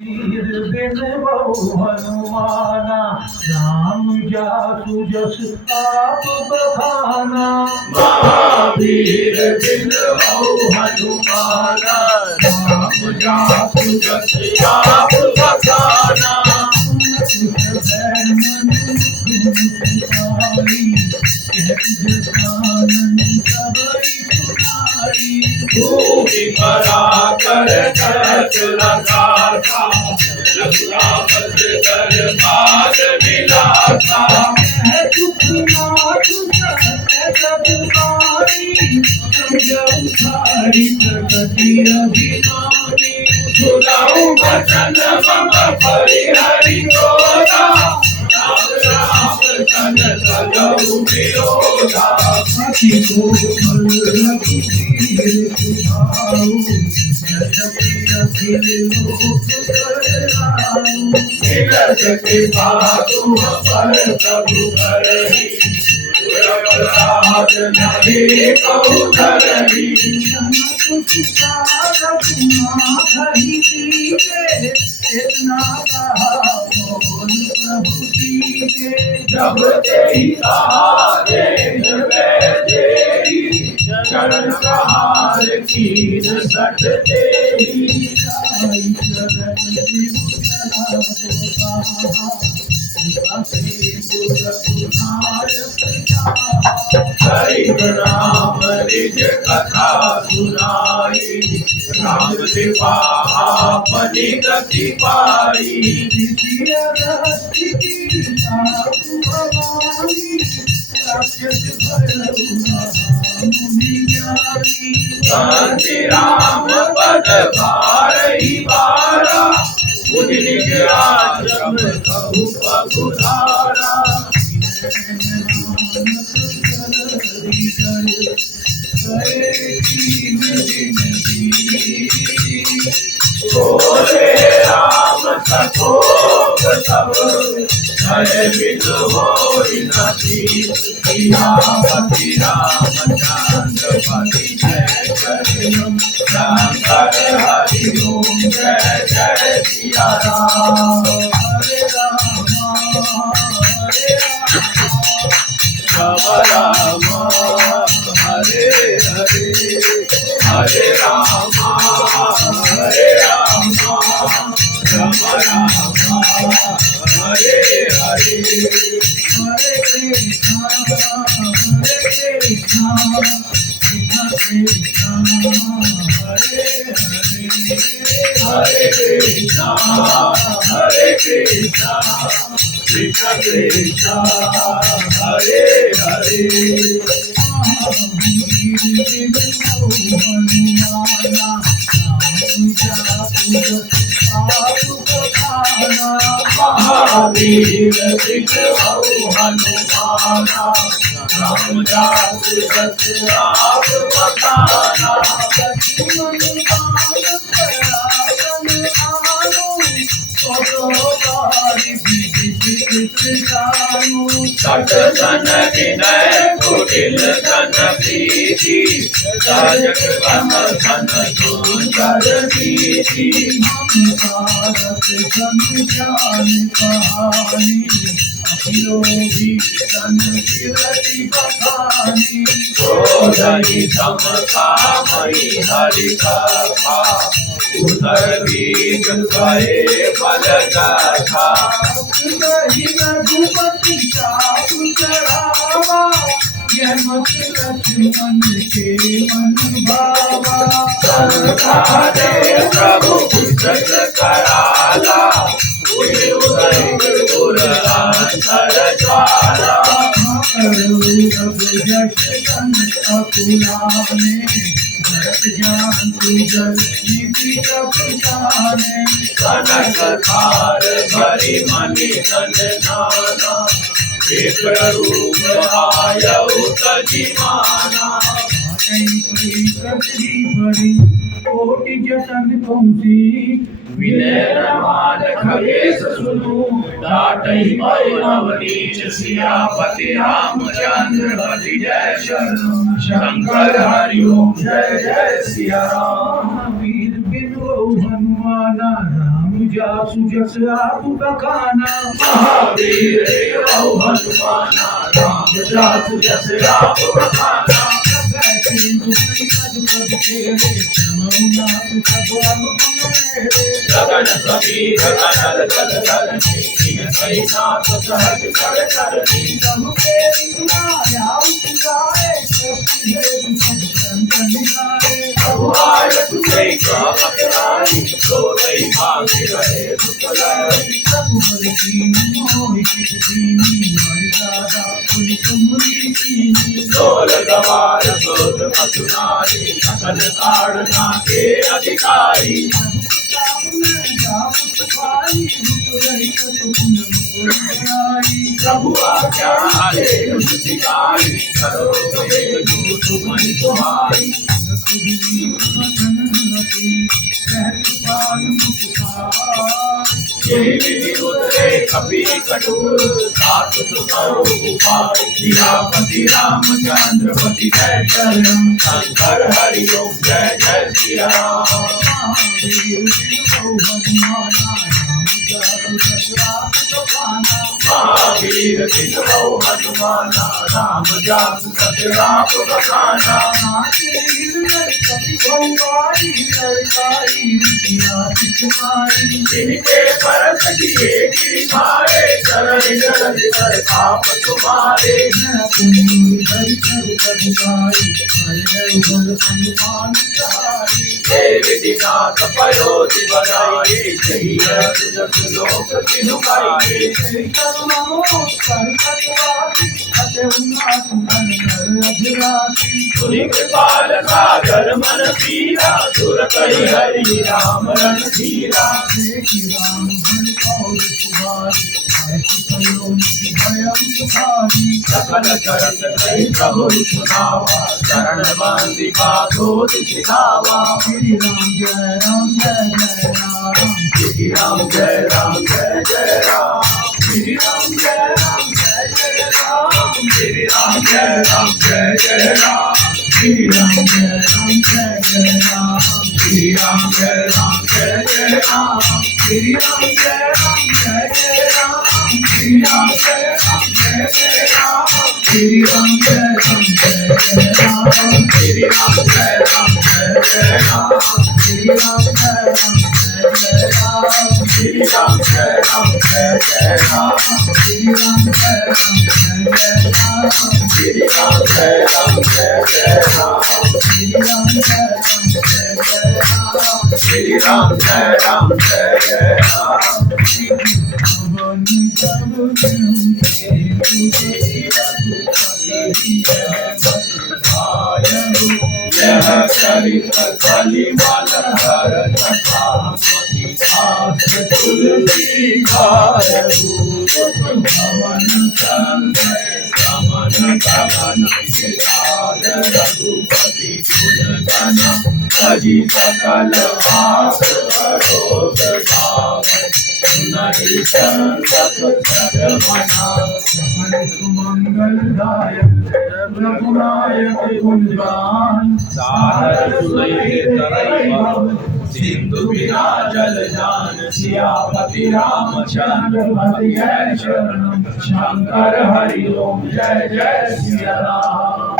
वीर बिन बहु हनुमाना राम जासु जस आप बखाना। महावीर बिन बहु हनुमाना राम जासु जस आप बखाना। भूमि परा कर कच लगाता रघुरामत कर बात मिलाता। सुनाऊं वचन मम परिहरि क्रोधा राम राम सन सदहु विरोधा। मिलत कृपा तुम पर प्रभु करहि राज नहीं कहु धरहि। जब तेहि सहारे तेरी चरण सहार कीन सठ तेरी। हरि नाम निज कथा सुनाई राम कृपा पनि गति पाई। कांति राम पद भारहि बारा मुनि निग्रह कहु पगुधारा। बोले राम सकोप सब जय बिन होई न तीस सियापति रामचंद्र पति जय जय शंकर हरि ओम जय जय सिया राम। राम हरे हरे हरे राम हरे राम राम राम हरे हरे। हरे कृष्णा हरे कृष्णा कृष्ण कृष्ण हरे हरे। महावीर बिन बहु हनुमाना राम जासु जस आप बखाना। सठ सन विनय कुटिल सन प्रीति साजक बम सन सुंदर कीर्ति। सोदहि समकामहि हरि कथा उदर बीज भये फल गाथा। संसारे प्रभु पुस्तक कराला उदर अंतर ज्वाला। कनक थार भरि मणि धन नाना विप्र रूप आयउ तजिमाना। कोटि जतन तुमसी विनय रमान खगेश सुनु दाटहि भय नवनीत सियापति रामचंद्र पति जय शरणु शंकर हरि ओम जय जय सिया राम। वीर बिन बहु हनुमाना राम जासु जस आप बखाना। महावीर देव हनुमाना राम जासु जस आप बखाना। सिंधु पद पद तेरे चमनाथ सब गुण मेरे। गगन समीर कनल जल धरणी कई नाथ सहज कर करनी। तब तेरी माया उतराए सृष्टि हेतु सब ग्रंथ निगारे। प्रभु आय तुझे कामकराई तो गई भाग रहे सुखलाई। प्रभु बल कीनी मोहि चित दीनी मर्यादा कुल तुमरी कीनी। सोल गवार सोल मथुनारी सकल ताड़ना के अधिकारी। प्रभु आज्ञा है शिकारी करो एकजुट महि तुम्हारी। ये विधि उतरे कपि कटुर सात सुकरो उपाय। सियापति रामचंद्र पति जय शरण शंकर हरि ओम जय जय श्री राम। महावीर दिसो हनुमाना राम जासु सत राम बखाना। जिनके परस किए गिरिधारे चरण चरण कर पाप तुम्हारे। देविनाथ पयोधि बनाए जही जस लोक तिनुकाए। सुनि कृपाल सागर मन पीरा सुर कहि हरि राम रण धीरा। सकल चरण कहि प्रभु सुनावा चरण बंदिका धोत सिखावा। श्री राम जय राम जय जय राम। श्री राम जय राम जय जय राम। श्री राम जय राम जय जय राम। श्री राम जय राम जय जय राम। श्री राम जय राम जय जय राम। श्री राम जय राम जय जय राम। श्री राम जय राम जय जय राम। श्री राम जय राम जय जय राम। श्री राम जय राम जय जय राम। श्री राम जय राम जय जय राम। श्री राम जय राम जय जय राम। श्री राम जय राम जय जय राम। श्री राम जय राम जय जय राम। श्री राम जय राम जय जय राम। श्री राम जय राम जय जय राम। श्री राम जय राम जय जय राम। यह चरित कलिमल हर कथा तुलसी खायु। भवन संजय समन गगन विशाल रघुपति गुण गण हरि सकल आस भरोस गावै। सुनहि संतत जगमना मंगलदायक रघुनायक गुणगान। सादर सुनहि तरई सिंधु बिना जल जान। सियापति रामचंद्र पति जय शरण शंकर हरि ओम जय जय श्री राम।